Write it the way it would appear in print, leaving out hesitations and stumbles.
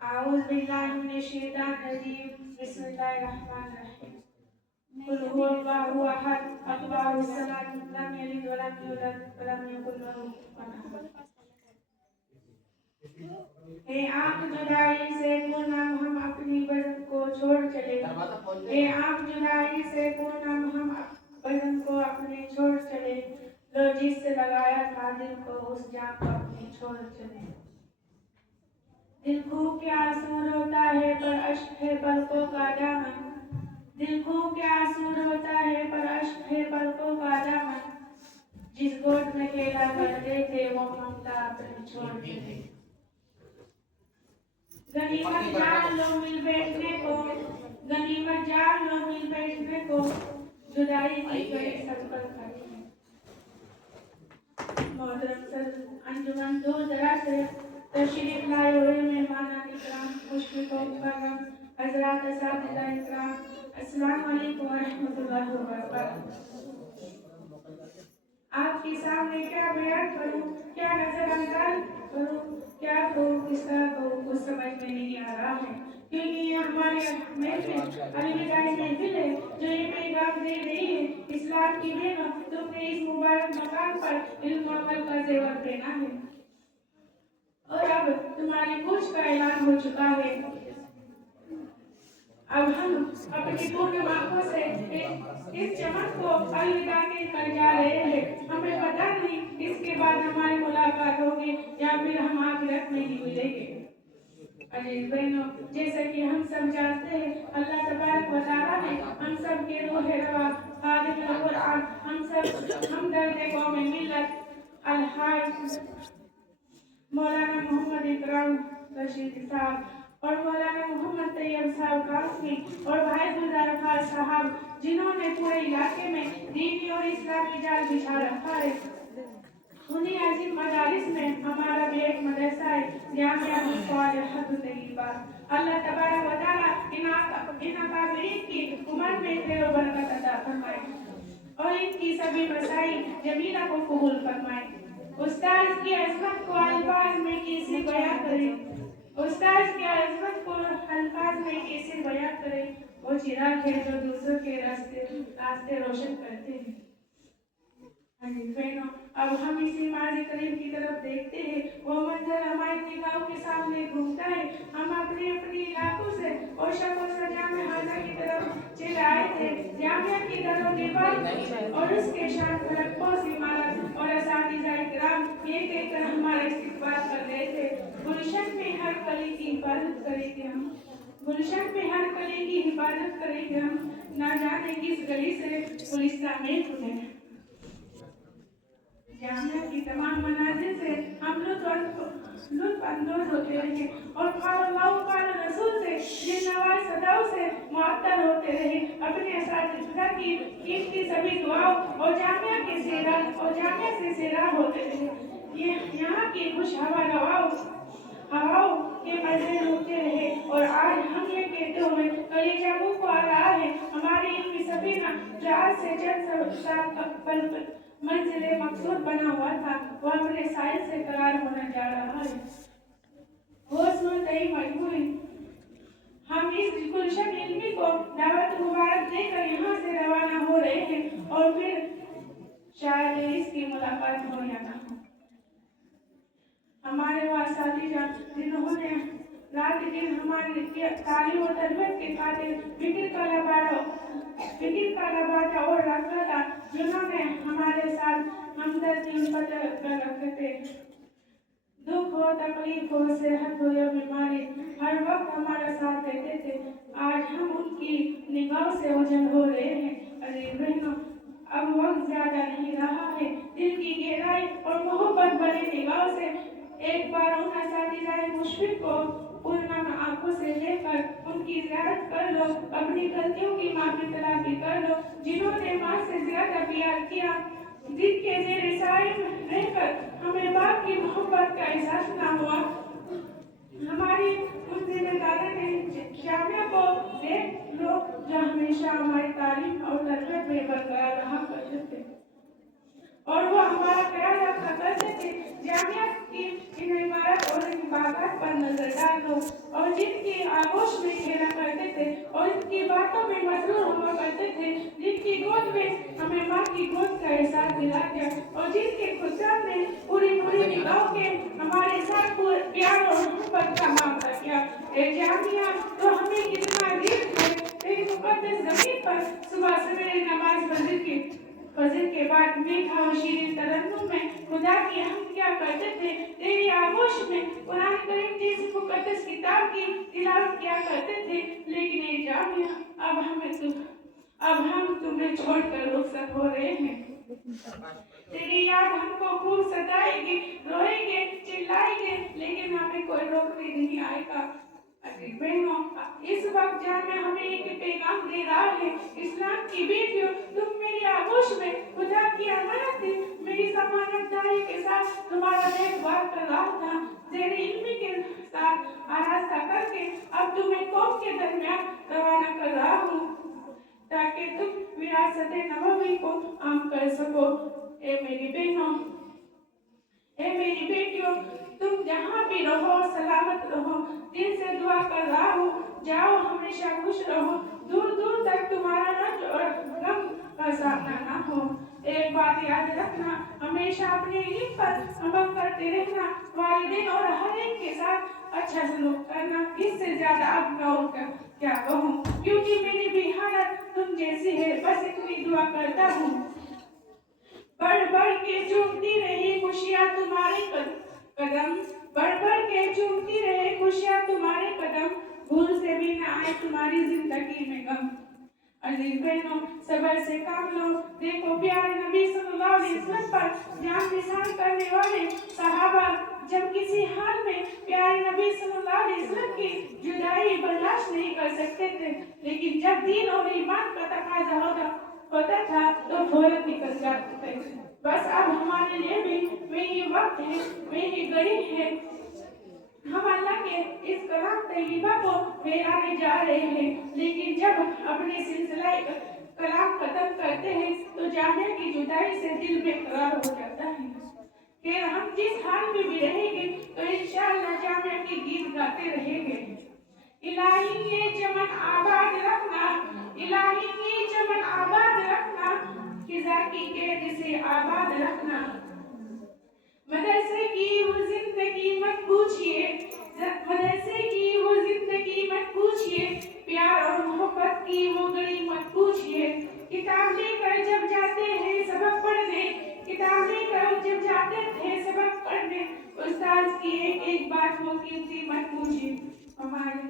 أعوذ بالله من الشيطان الرجيم بسم الله الرحمن الرحيم قل هو الله أحد الله الصمد لم يلد ولم يولد ولم يكن له كفوا أحد हे आँख जुदाई से पूनम हम अपनी बदन को छोड़ चले हे आँख जुदाई से पूनम हम बदन को अपने छोड़ चले लो जिससे लगाया था दिल को उस जान को अपने छोड़ चले दिल खूब के आंसू रोता है पर अश्क है पलकों का दामन दिल खूब के आंसू रोता है पर अश्क है पलकों का दामन जिस गोद में खेला करते थे वो ममता अपनी छोड़ चले गनीमत जान लो मिल बैठने को गनीमत जान लो मिल बैठने को जुदाई की गई सफल करने मोहतरम सर अंजुमन दो जरा से तशरीफ लाए हुए मेहमानान इकराम मुशफ़िक़ों मुकर्रम हज़रात असातिज़ा इकराम अस्सलामु अलैकुम व रहमतुल्लाहि व बरकातहू। आपके सामने क्या बयान करूं, क्या नजरअंदाज करूं, क्या कहूं, किस तरह कहूं, कुछ समझ में नहीं आ रहा है क्योंकि ये हमारे महफिल अलविदाई महफिल है जो ये पैगाम दे रही है इस्लाम की बेगम तुमने इस मुबारक मकान पर इल्म अमल का ज़ेवर पहना है और अब तुम्हारी पूछ का ऐलान हो चुका है। अब हम अपनी पूर्ण आंखों से इस चमक को अलविदा कर जा रहे हैं। हमें पता नहीं इसके बाद हमारी मुलाकात होगी या फिर हम आखिरत में ही मिलेंगे। अजीज बहनों, जैसा कि हम सब जानते हैं अल्लाह तबारक व तआला ने हम सब के रूह रवा खादिम कुरान हम सब हमदर्द कौम मिल्लत अलहाज मौलाना मोहम्मद इकराम रशीद साहब और मौलाना मोहम्मद तैयब साहब कासमी और भाई गुलजार खान साहब जिन्होंने पूरे इलाके में दीनी और इस्लामी जाल बिछा रखा है उन्हीं अजीम मदारिस में हमारा भी एक मदरसा है जामिया मुस्लिम तैयबा। अल्लाह तबारक व तआला इन अकाबरीन की उम्र में खैर और बरकत अता फरमाए और इनकी सभी मसाइल जमीला को कबूल फरमाए। उस्ताद की अज़मत को अल्फाज में कैसे बयां करें, उस्ताद की अज़मत को अल्फाज में कैसे बयां करें। वो चिराग है जो दूसरों के रास्ते रोशन करते हैं। अब हम इसी माज़ी करीब की तरफ देखते हैं, वो मंजर हमारी निगाहों के सामने घूमता है। हम अपने अपने इलाकों से औशक और सजा में हाजा की तरफ चले आए थे। जामिया की दरों दीवार और उसके शान फलक इमारत और असातिज़ा इकराम ये कहकर हमारा इस्तकबाल कर रहे थे, गुलशन में हर कली की हिफाजत करेंगे हम, गुलशन में हर कली की हिफाजत करेंगे हम, ना जाने किस गली से पुलिस में खुले। जामिया की तमाम मनाजिर से हम लुत्फ अंदोज होते रहे और क़ाल रसूल से जिन्नवार सदाओं से मुअत्तर होते रहे। अपने असातिज़ा की कीमती सभी दुआओं और जामिया के सेरा और जामिया से सेरा होते रहे। ये यहाँ की खुश हवाओं के मज़े लूटते रहे और आज हम ये कहते हुए कलेजा मुँह को आ रहा है हमारी इल्मी सफीना जो आज से चंद साल मंजिले मकसूद बना हुआ था वो अपने साहिल से करार होने जा रहा है। वो सुनते ही मजबूरी हम इस गुलशन इल्मी को दावत मुबारक देकर यहाँ से रवाना हो रहे हैं और फिर शायद इसकी मुलाकात हो या ना हो। हमारे वो असातिज़ा जिन्होंने रात दिन हमारी तालीम और तरबियत के खातिर फिक्र का लबादा और रखा था, जिन्होंने हमारे साथ हमदर्दी उल्फत रखे थे। दुख हो, तकलीफ हो, सेहत हो या बीमारी, हर वक्त हमारा साथ देते थे। आज हम उनकी निगाह से ओझल हो रहे हैं। अजीज बहनों, अब वक्त ज्यादा नहीं रहा है। दिल की गहराई और मोहब्बत भरी निगाह से एक बार उन असातिज़ाए मुशफ़िक़ को पूर्ण आंखों से लेकर उनकी ज़ियारत कर लो, अपनी गलतियों की माफ़ी तलाबी कर लो, जिन्होंने माँ से ज़्यादा प्यार किया, जिनके ज़ेरे साए में रहकर हमें बाप की मोहब्बत का एहसास ना हुआ। हमारी उन ज़िम्मेदारों ने जामिया को देख लो जो हमेशा हमारी तालीम और तरबियत में बरकरार रहा करते थे और वो हमारा ख्याल रखा करते थे। जामिया की इन इमारत और दो, और जिनकी आगोश में खेला करते थे और इनकी बातों में मसरूर हुआ करते थे, जिनकी गोद में हमें माँ की गोद का एहसास दिला दिया, और जिनके खुदाम ने पूरी पूरी निगाहों के हमारे साथ प्यार और मोहब्बत का मामला किया। ए जामिया, तो हमें कितना अजीब है तेरी मुकद्दस ज़मीन पर सुबह सवेरे नमाज फजर के बाद मीठा और शीरीन तरन्नुम में खुदा की हम क्या करते थे, तेरी आगोश में कुरान करीम जैसी मुकद्दस किताब की तिलावत किया करते थे। लेकिन ए जामिया, अब हम तुम्हें छोड़कर रुखसत हो रहे हैं। तेरी याद हमको खूब सताएगी, रोएंगे, चिल्लाएंगे, लेकिन हमें कोई रोकने नहीं आएगा। बहनों, इस वक्त जामिया हमें एक पैगाम दे रहा है, इस्लाम की बेटियों, तुम मेरी आगोश में खुदा की अमानत थी, मेरी समानतदारी के साथ तुम्हारा देखभाल कर रहा था, तेरे इल्मी के साथ आरास्ता करके अब तुम्हें कौम के दरमियान रवाना कर रहा हूँ ताकि तुम विरासत नबवी को आम कर सको। ए मेरी बहनों, ए मेरी बेटियों, तुम जहाँ भी रहो सलामत रहो, दिल से दुआ कर रहा हूँ, जाओ हमेशा खुश रहो, दूर दूर तक तुम्हारा रंज और गम का सामना ना हो। एक बात याद रखना, हमेशा अपने इल्म पर अमल करते रहना, वालिदैन और हर एक के साथ अच्छा सलूक करना। इससे ज्यादा अब मैं और क्या कहूँ, क्योंकि मेरी भी हालत तुम जैसी है, बस इतनी दुआ करता हूँ। बढ़ बढ़ के चूमती रही खुशियाँ तुम्हारे कदम, बढ़ बढ़ के चूमती रहे खुशियाँ तुम्हारे कदम, भूल से भी ना आए तुम्हारी जिंदगी में गम। अजीज बहनों, सबर से काम लो। देखो प्यारे नबी सल्लल्लाहु अलैहि वसल्लम पर जान निशान करने वाले सहाबा जब किसी हाल में प्यारे नबी सल्लल्लाहु अलैहि वसल्लम की जुदाई बर्दाश्त नहीं कर सकते थे, लेकिन जब दीन और ईमान का तकाजा होता था तो फौरन निकल जाते थे। बस अब हमारे लिए भी वही वक्त है, वही घड़ी है। हम अल्लाह के इस कलाम तैयबा को फैलाने जा रहे हैं, लेकिन जब अपने सिलसिला कलाम खत्म करते हैं तो जामिया की जुदाई से दिल बेकरार हो जाता है। फिर हम जिस हाल में भी रहेंगे तो इंशाअल्लाह जामिया के गीत गाते रहेंगे। इलाही ये चमन आबाद रखना, इलाही ये चमन आबाद रखना, खिजा की कैद से आबाद रखना। मदरसे की वो जिंदगी मत पूछिए, मदरसे की वो जिंदगी मत पूछिए, प्यार और मोहब्बत की वो घड़ी मत पूछिए। किताब लेकर जब जाते हैं सबक पढ़ने, किताब लेकर जब जाते थे सबक पढ़ने, उस्ताद की एक एक बात वो कीमती मत पूछिए। हमारे